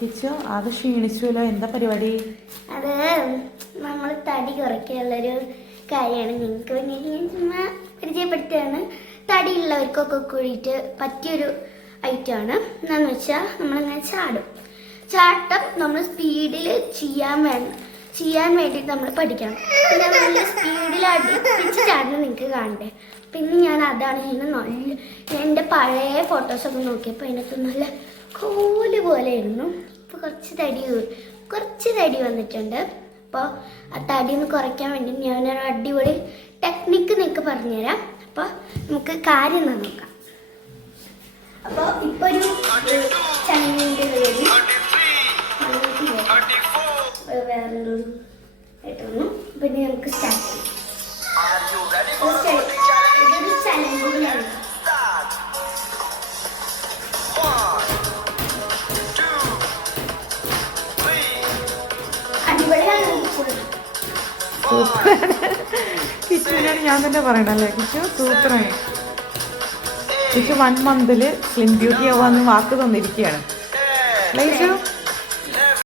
കിച്ചു ആകെ ക്ഷീണിച്ചുല്ലോ. എന്താ പരിപാടി? അത് നമ്മൾ തടി കുറയ്ക്കാനുള്ളൊരു കാര്യമാണ്. നിങ്ങൾക്ക് വേണ്ടി ഞാൻ ചുമ്മാ പരിചയപ്പെടുത്തുകയാണ്. തടിയുള്ളവർക്കൊക്കെ കൂടിയിട്ട് പറ്റിയൊരു ഐറ്റമാണ്. എന്താണെന്ന് വെച്ചാൽ നമ്മളിങ്ങനെ ചാട്ടം നമ്മൾ സ്പീഡിൽ ചെയ്യാൻ വേണ്ടിയിട്ട് നമ്മൾ പഠിക്കണം. പിന്നെ നല്ല സ്പീഡിൽ അടുപ്പിച്ച് ചാടുന്നത് നിങ്ങൾക്ക് കാണണ്ടേ. പിന്നെ ഞാൻ അതാണ് നല്ല എൻ്റെ പഴയ ഫോട്ടോസൊക്കെ നോക്കിയപ്പോൾ അതിനകത്ത് നല്ല കോല് പോലെയായിരുന്നു. ഇപ്പോൾ കുറച്ച് തടി വന്നിട്ടുണ്ട്. അപ്പോൾ ആ തടി ഒന്ന് കുറയ്ക്കാൻ വേണ്ടി ഞാനൊരു അടിപൊളി ടെക്നിക്ക് നിങ്ങൾക്ക് പറഞ്ഞുതരാം. അപ്പോൾ നമുക്ക് കാര്യം നോക്കാം. അപ്പോൾ ഇപ്പോൾ ഒരു ചങ്ങൻ്റെ വേറൊരു ആയിട്ടൊന്നു. പിന്നെ നമുക്ക് സ്റ്റാർട്ട് ചെയ്യാം. ഇതൊരു ചലഞ്ചിലാണ്. കിച്ചുവിനാണ് ഞാൻ തന്നെ പറയണല്ലേ. കിച്ചു സൂപ്പറാണ്. കിച്ചു 1 മന്തിൽ സ്ലിം ബ്യൂട്ടി ആവാന്ന് വാക്ക് തന്നിരിക്കുകയാണ്. ലൈച്ചു